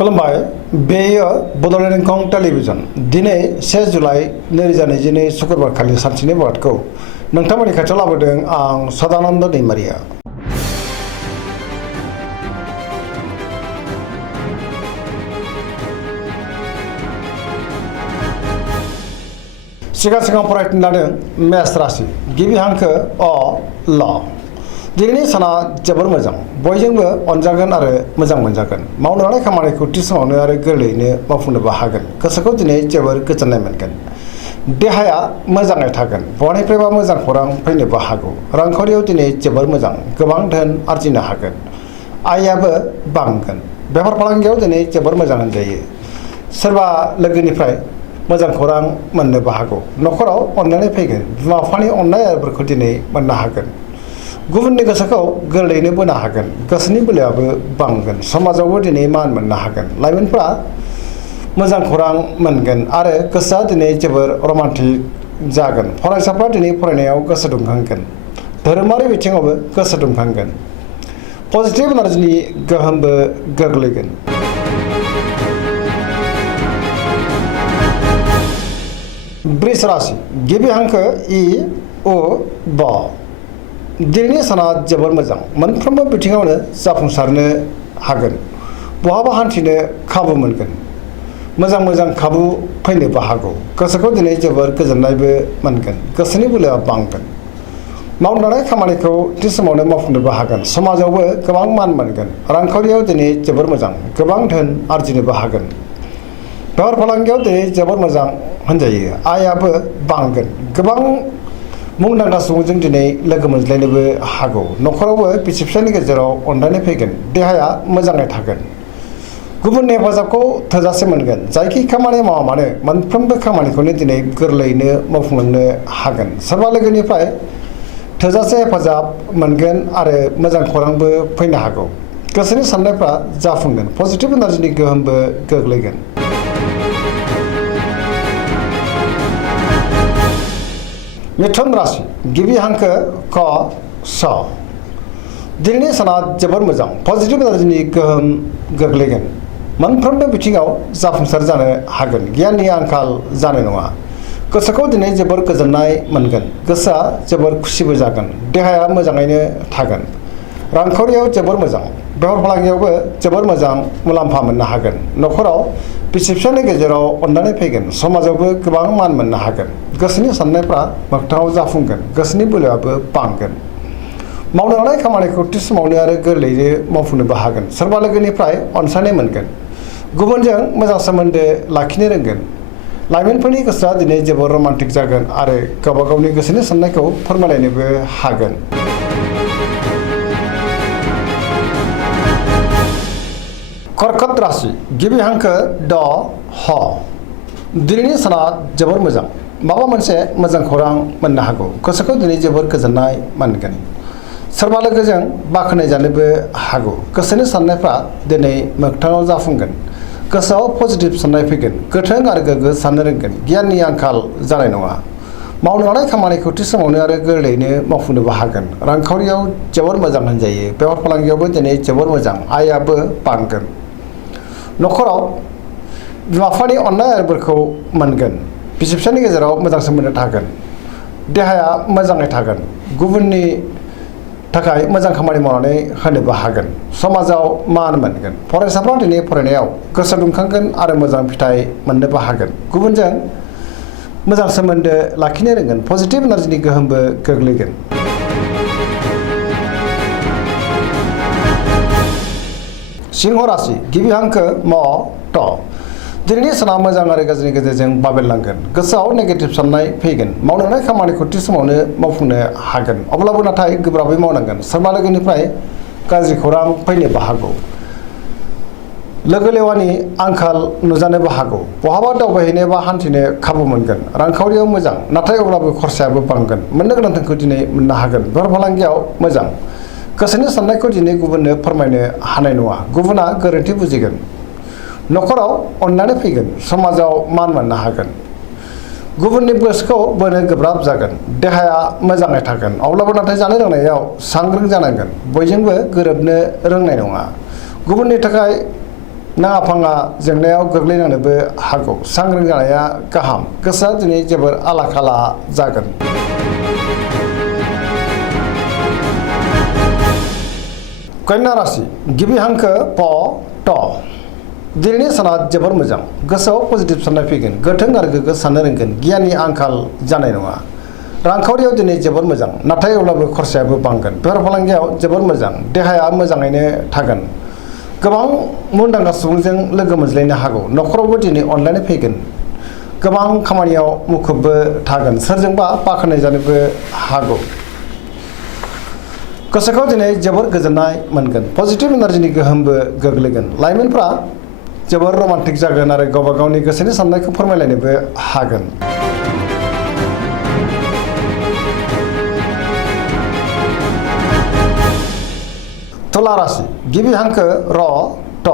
खुलुमबाय बेयो बड'लेण्ड इंखं टेलिभिजन दिनै 1 जुलाइ 2022 शुक्रबार खालि सानसेनि बाथखौ नोंथांमोननि खाथियाव लाबोदों आं सदानन्द दैमारिया। सिगां फरायनो लादों मेष राशि गिबि हांखो अ ल। दिनैनि साना जोबोर मोजां, बयजोंबो अनजागोन आरो मोजां मोनजागोन। मावनो लानाय खामानिखौ थि समावनो आरो गोरलैयैनो मावफुंनोबो हागोन। गोसोखौ दिनै जोबोर गोजोननाय मोनगोन। देहाया मोजाङै थागोन। बहानिफ्रायबा मोजां खौरां फैनोबो हागौ। रांखावरियाव दिनै जोबोर मोजां, गोबां धोन आरजिनो हागोन। आयाबो बांगोन। बेफार फालांगियाव दिनै जोबोर मोजां होनजायो। सोरबा लोगोनिफ्राय मोजां खौरां मोननोबो हागौ। न'खराव अननानै फैगोन। बिमा बिफानि अननाय आरोफोरखौ दिनै मोननो हागोन। गुबुननि गोसोखौ गोरलैयैनो बोनो हागोन। गोसोनि बोलोआबो बांगोन। समाजावबो दिनै मान मोननो हागोन। लाइमोनफ्रा मोजां खौरां मोनगोन आरो गोसोआ दिनै जोबोर रमान्टिक जागोन। फरायसाफ्रा दिनै फरायनायाव गोसो दुंखांगोन। धोरोमारि बिथिङावबो गोसो दुंखांगोन। पजिटिभ एनार्जिनि गोहोमबो गोग्लैगोन। वृष राशि गिबि हांखो इ उ ब। दिनैनि साना जोबोर मोजां, मोनफ्रोमबो बिथिङावनो जाफुंसारनो हागोन। बहाबा हान्थिनो खाबु मोनगोन। मोजां खाबु फैनोबो हागौ। गोसोखौ दिनै जोबोर गोजोननायबो मोनगोन। गोसोनि बोलोआ बांगोन। मावनो लानाय खामानिखौ थि समावनो मावफुंनोबो हागोन। समाजावबो गोबां मान मोनगोन। रांखावरियाव दिनै जोबोर मोजां, गोबां धोन आरजिनोबो हागोन। बेफार फालांगियाव दिनै जोबोर मोजां होनजायो। आयाबो बांगोन। गोबां मुंदांखा सुबुंजों दिनै लोगो मोनज्लायनोबो हागौ। न'खरावबो बिसि फिसायनि गेजेराव अनलायनाय फैगोन। देहाया मोजाङै थागोन। गुबुननि हेफाजाबखौ थोजासे मोनगोन। जायखि खामानि मावा मानो मोनफ्रोमबो खामानिखौनो दिनै गोरलैयैनो मावफुंलांनो हागोन। सोरबा लोगोनिफ्राय थोजासे हेफाजाब मोनगोन आरो मोजां खौरांबो फैनो हागौ। गोसोनि साननायफ्रा जाफुंगोन। पजिटिभ एनार्जिनि गोहोमबो गोग्लैगोन। मिथुन राशि गिबि हांखो क स। दिनैनि साना जोबोर मोजां, पजिटिभ एनार्जिनि गोहोम गोग्लैगोन। मोनफ्रोमबो बिथिङाव जाफुंसार जानो हागोन। गियाननि आंखाल जानाय नङा। गोसोखौ दिनै जोबोर गोजोननाय मोनगोन। गोसोआ जोबोर खुसिबो जागोन। देहाया मोजाङैनो थागोन। रांखावरियाव जोबोर मोजां। बेफार फालांगियावबो जोबोर मोजां मुलाम्फा मोननो हागोन। न'खराव बिसि फिसायनि गेजेराव अननानै फैगोन। समाजावबो गोबां मान मोननो हागोन। गोसोनि साननायफ्रा मोगथाङाव जाफुंगोन। गोसोनि बोलोआबो बांगोन। मावनो लानाय खामानिखौ थि समावनो आरो गोरलैयैनो मावफुंनोबो हागोन। सोरबा लोगोनिफ्राय अनसायनाय मोनगोन। गुबुनजों मोजां सोमोन्दो लाखिनो रोंगोन। लाइमोनफोरनि गोसोआ दिनै जोबोर रमान्टिक जागोन आरो गावबा गावनि गोसोनि साननायखौ फोरमायलायनोबो हागोन। कर्कट राशि गिबि हांखो ड ह। दिनैनि साना जोबोर मोजां, माबा मोनसे मोजां खौरां मोननो हागौ। गोसोखौ दिनै जोबोर गोजोननाय मोनगोन। सोरबा लोगोजों बाख्नाय जानोबो हागौ। गोसोनि साननायफ्रा दिनै मोगथाङाव जाफुंगोन। गोसोआव पजिटिभ साननाय फैगोन। गोथों आरो गोग्गो साननो रोंगोन। गियाननि आंखाल जानाय नङा। मावनो लानाय खामानिखौ थि समावनो आरो गोरलैयैनो मावफुंनोबो हागोन। रांखावरियाव जोबोर मोजां होनजायो। बेफार फालांगियावबो दिनै जोबोर मोजां, आयाबो बांगोन। न'खराव बिमा बिफानि अननाय आरोफोरखौ मोनगोन। बिसि फिसायनि गेजेराव मोजां सोमोन्दो थागोन। देहाया मोजाङै थागोन। गुबुननि थाखाय मोजां खामानि मावनानै होनोबो हागोन। समाजाव मान मोनगोन। फरायसाफ्रा दिनै फरायनायाव गोसो दुंखांगोन आरो मोजां फिथाइ मोननोबो हागोन। गुबुनजों मोजां सोमोन्दो लाखिनो रोंगोन। पजिटिभ एनार्जिनि गोहोमबो गोग्लैगोन। सिंह राशि गिबि हांखो म ट। दिनैनि साना मोजां आरो गाज्रिनि गेजेरजों बाबेरलांगोन। गोसोआव नेगेटिभ साननाय फैगोन। मावनो लानाय खामानिखौ थि समावनो मावफुंनो हागोन। अब्लाबो नाथाय गोब्राबै मावनांगोन। सोरबा लोगोनिफ्राय गाज्रि खौरां फैनोबो हागौ। लोगो लेवानि आंखाल नुजानोबो हागौ। बहाबा दावबायहैनो बा हान्थिनो खाबु मोनगोन। रांखावरियाव मोजां, नाथाय अब्लाबो खरसायाबो बांगोन। मोननो गोनां धोनखौ दिनै मोननो हागोन। बेफार फालांगियाव मोजां। गोसोनि साननायखौ दिनै गुबुननो फोरमायनो हानाय नङा। गुबुना गोरोन्थि बुजिगोन। न'खराव अननानै फैगोन। समाजाव मान मोननो हागोन। गुबुननि गोसोखौ बोनो गोब्राब जागोन। देहाया मोजाङै थागोन। अब्लाबो नाथाय जानाय लोंनायाव सांग्रां जानांगोन। बयजोंबो गोरोबनो रोंनाय नङा। गुबुननि थाखाय नाङा फाङा जेंनायाव गोग्लैनांनोबो हागौ। सांग्रां जानाया गाहाम। गोसोआ दिनै जोबोर आला खाला जागोन। कन्या राशि गिबि हांखो प ट। दिनैनि साना जोबोर मोजां। गोसोआव पजिटिभ साननाय फैगोन। गोथों आरो गोग्गो साननो रोंगोन। गियाननि आंखाल जानाय नङा। रांखावरियाव दिनै जोबोर मोजां, नाथाय अब्लाबो खरसायाबो बांगोन। बेफार फालांगियाव जोबोर मोजां। देहाया मोजाङैनो थागोन। गोबां मुंदांखा सुबुंजों लोगो मोनज्लायनो हागौ। न'खरावबो दिनै अनलायनाय फैगोन। गोबां खामानियाव मुखुबबो थागोन। सोरजोंबा बाख्नाय जानोबो हागौ। गोसोखौ दिनै जोबोर गोजोननाय मोनगोन। पजिटिभ एनार्जिनि गोहोमबो गोग्लैगोन। लाइमोनफ्रा जोबोर रमान्टिक जागोन आरो गावबा गावनि गोसोनि साननायखौ फोरमायलायनोबो हागोन। तुला राशि गिबि हांखो र ट।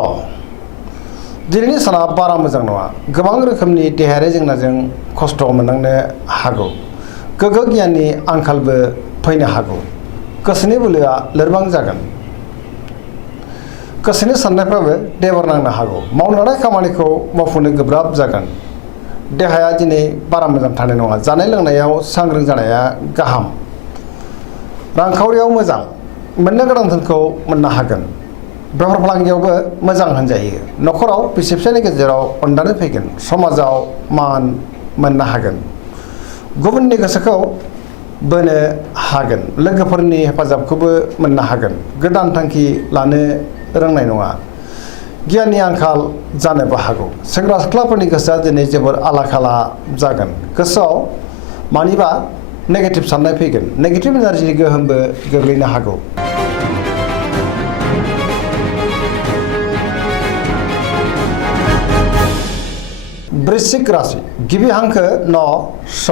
दिनैनि साना बारा मोजां नङा। गोबां रोखोमनि देहायारि जेंनाजों खस्थ' मोननांनो हागौ। गोग्गो गियाननि आंखालबो फैनो हागौ। गोसोनि बोलोआ लोरबां जागोन। गोसोनि साननायफ्राबो देबर नांनो हागौ। मावनो लानाय खामानिखौ मावफुंनो गोब्राब जागोन। देहाया दिनै बारा मोजां थानाय नङा। जानाय लोंनायाव सांग्रां जानाया गाहाम। रांखावरियाव मोजां। मोननो गोनां धोनखौ मोननो हागोन। बेफार फालांगियावबो मोजां होनजायो। न'खराव बिसि फिसायनि गेजेराव अनलायनाय फैगोन। समाजाव मान मोननो हागोन। गुबुननि गोसोखौ बोनो हागोन। लोगोफोरनि हेफाजाबखौबो मोननो हागोन। गोदान थांखि लानो रोंनाय नङा। गियाननि आंखाल जानोबो हागौ। सेंग्रा सिख्लाफोरनि गोसोआ दिनै जोबोर आला खाला जागोन। गोसोआव मानिबा नेगेटिभ साननाय फैगोन। नेगेटिभ एनार्जिनि गोहोमबो गोग्लैनो हागौ। वृश्चिक राशि गिबि हांखो न स।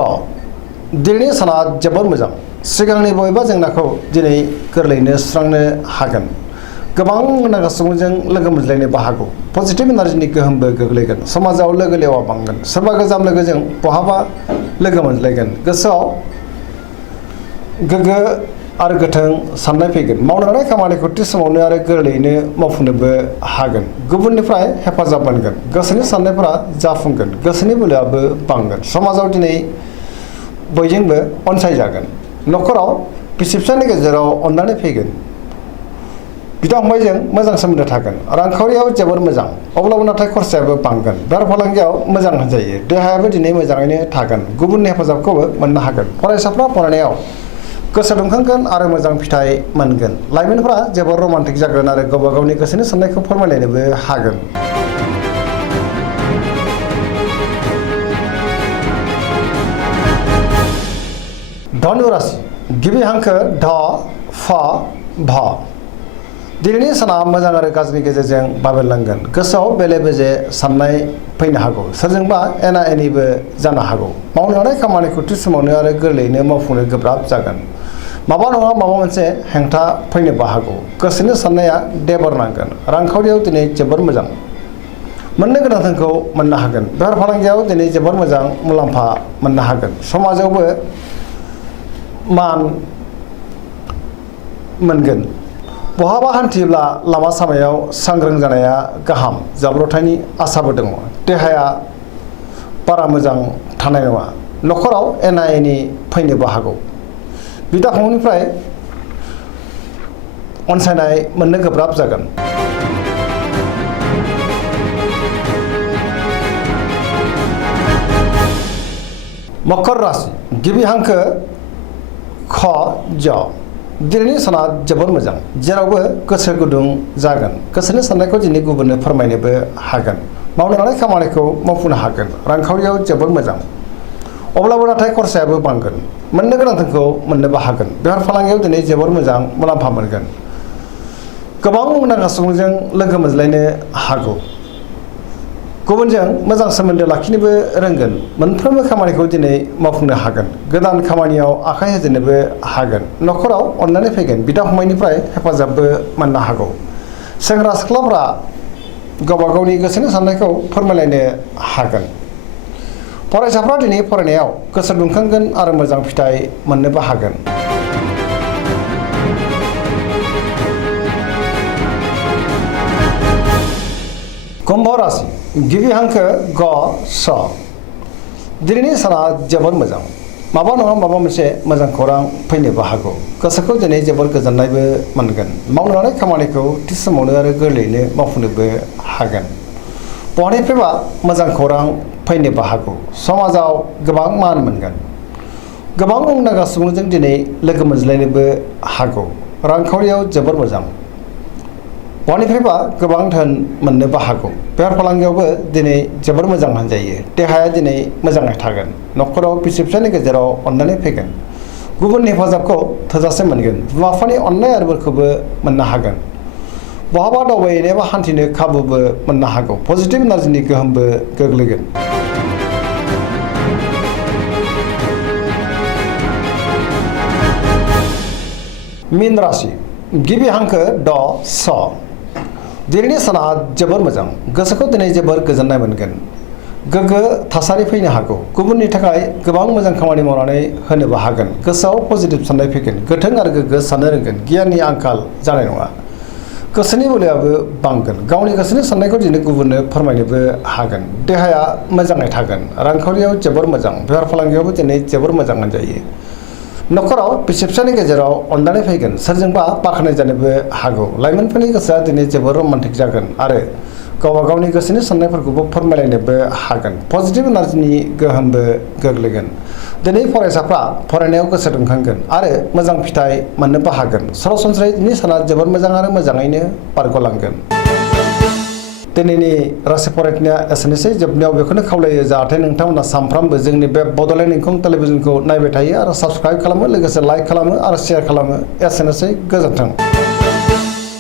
दिनैनि साना जोबोर मोजां। सिगांनि बबेबा जेंनाखौ दिनै गोरलैयैनो सुस्रांनो हागोन। गोबां मुंदांखा सुबुंजों लोगो मोनज्लायनोबो हागौ। पजिटिभ एनार्जिनि गोहोमबो गोग्लैगोन। समाजाव लोगो लेवा बांगोन। सोरबा गोजाम लोगोजों बहाबा लोगो मोनज्लायगोन। गोसोआव गोग्गो आरो गोथों साननाय फैगोन। मावनो लानाय खामानिखौ थि समावनो आरो गोरलैयैनो मावफुंनोबो हागोन। गुबुननिफ्राय हेफाजाब मोनगोन। गोसोनि साननायफोरा जाफुंगोन। गोसोनि बोलोआबो बांगोन। समाजाव दिनै बयजोंबो अनसायजागोन। न'खराव बिसि फिसायनि गेजेराव अनलायनाय फैगोन। बिदा फंबायजों मोजां सोमोन्दो थागोन। रांखावरियाव जोबोर मोजां, अब्लाबो नाथाय खरसायाबो बांगोन। बेफार फालांगियाव मोजां होनजायो। देहायाबो दिनै मोजाङैनो थागोन। गुबुननि हेफाजाबखौबो मोननो हागोन। फरायसाफ्रा फरायनायाव गोसो दुंखांगोन आरो मोजां फिथाइ मोनगोन। लाइमोनफ्रा जोबोर रमान्टिक जागोन आरो गावबा गावनि गोसोनि साननायखौ फोरमायलायनोबो हागोन। धनु राशि गिबि हांखो ध फ भ। दिनैनि साना मोजां आरो गाज्रिनि गेजेरजों बाबेरलांगोन। गोसोआव बेले बेजे साननाय फैनो हागौ। सोरजोंबा एना एनिबो जानो हागौ। मावनो लानाय खामानिखौ थि समावनो आरो गोरलैयैनो मावफुंनो गोब्राब जागोन। माबा नङा माबा मोनसे हेंथा फैनोबो हागौ। गोसोनि साननाया देबर नांगोन। रांखावरियाव दिनै जोबोर मोजां। मोननो गोनां धोनखौ मोननो हागोन। बेफार फालांगियाव दिनै जोबोर मोजां मुलाम्फा मोननो हागोन। समाजावबो मान मोनगोन। बहाबा हान्थियोब्ला लामा सामायाव सांग्रां जानाया गाहाम। जाब्रबथायनि आसाबो दङ। देहाया बारा मोजां थानाय नङा। न'खराव एना एनि फैनोबो हागौ। बिदा फंबायनिफ्राय अनसायनाय मोननो गोब्राब जागोन। मकर राशि गिबि हांखो ख ज। दिनैनि साना जोबोर मोजां। जेरावबो गोसो गुदुं जागोन। गोसोनि साननायखौ दिनै गुबुननो फोरमायनोबो हागोन। मावनो लानाय खामानिखौ मावफुंनो हागोन। रांखावरियाव जोबोर मोजां, अब्लाबो नाथाय खरसायाबो बांगोन। मोननो गोनां धोनखौ मोननोबो हागोन। बेफार फालांगियाव दिनै जोबोर मोजां मुलाम्फा मोनगोन। गोबां मुंदांखा सुबुंजों लोगो मोनज्लायनो हागौ। गुबुनजों मोजां सोमोन्दो लाखिनोबो रोंगोन। मोनफ्रोमबो खामानिखौ दिनै मावफुंनो हागोन। गोदान खामानियाव आखाइ होजेननोबो हागोन। न'खराव अनलायनाय फैगोन। बिदा फंबायनिफ्राय हेफाजाबबो मोननो हागौ। सेंग्रा सिख्लाफ्रा गावबा गावनि गोसोनि साननायखौ फोरमायलायनो हागोन। फरायसाफ्रा दिनै फरायनायाव गोसो दुंखांगोन आरो मोजां फिथाइ मोननोबो हागोन। कुम्भ राशि गिबि हांखो ग स दिनैनि साना जोबोर मोजां माबा नङा माबा मोनसे मोजां खौरां फैनोबो हागौ गोसोखौ दिनै जोबोर गोजोननायबो मोनगोन मावनो लानाय खामानिखौ थि समावनो आरो गोरलैयैनो मावफुंनोबो हागोन बहानिफ्रायबा मोजां खौरां फैनोबो हागौ समाजाव गोबां मान मोनगोन गोबां मुंदांखा सुबुंजों दिनै लोगो मोनज्लायनोबो हागौ रांखावरियाव जोबोर मोजां बहानिफ्रायबा गोबां धोन मोननोबो हागौ बेफार फालांगियावबो दिनै जोबोर मोजां होनजायो देहाया दिनै मोजाङै थागोन न'खराव बिसि फिसायनि गेजेराव अननानै फैगोन गुबुननि हेफाजाबखौ थोजासे मोनगोन बिमा बिफानि अननाय आरो बोरखौबो मोननो हागोन बहाबा दावबायहैनो एबा हान्थिनो खाबुबो मोननो हागौ पजिटिभ एनार्जिनि गोहोमबो गोग्लैगोन मीन राशि गिबि हांखो ड स दिनैनि साना जोबोर मोजां गोसोखौ दिनै जोबोर गोजोननाय मोनगोन गोग्गो थासारि फैनो हागौ गुबुननि थाखाय गोबां मोजां खामानि मावनानै होनोबो हागोन गोसोआव पजिटिभ साननाय फैगोन गोथों आरो गोग्गो साननो रोंगोन गियाननि आंखाल जानाय नङा गोसोनि बोलोआबो बांगोन गावनि गोसोनि साननायखौ दिनै गुबुननो फोरमायनोबो हागोन देहाया मोजाङै थागोन रांखावरियाव जोबोर मोजां बेफार फालांगियावबो दिनै जोबोर मोजां होनजायो न'खराव बिसि फिसायनि गेजेराव अननानै फैगोन सोरजोंबा बाख्नाय जानोबो हागौ लाइमोनफोरनि गोसोआ दिनै जोबोर रमान्टिक जागोन आरो गावबा गावनि गोसोनि साननायफोरखौबो फोरमायलायनोबो हागोन पजिटिभ एनार्जिनि गोहोमबो गोग्लैगोन दिनै फरायसाफ्रा फरायनायाव गोसो दुंखांगोन आरो मोजां फिथाइ मोननोबो हागोन सरासनस्रायै दिनै साना जोबोर मोजां आरो मोजाङैनो बारग'लांगोन दिनैनि राशि फरायनाया एसेनोसै जोबनायाव बेखौनो खावलायो जाहाथे नोंथांमोना सानफ्रामबो जोंनि बे बड'लेण्ड इंखं टेलिभिजनखौ नायबाय थायो आरो साबस्क्राइब खालामो लोगोसे लाइक खालामो आरो शेयार खालामो एसेनोसै गोजोन्थों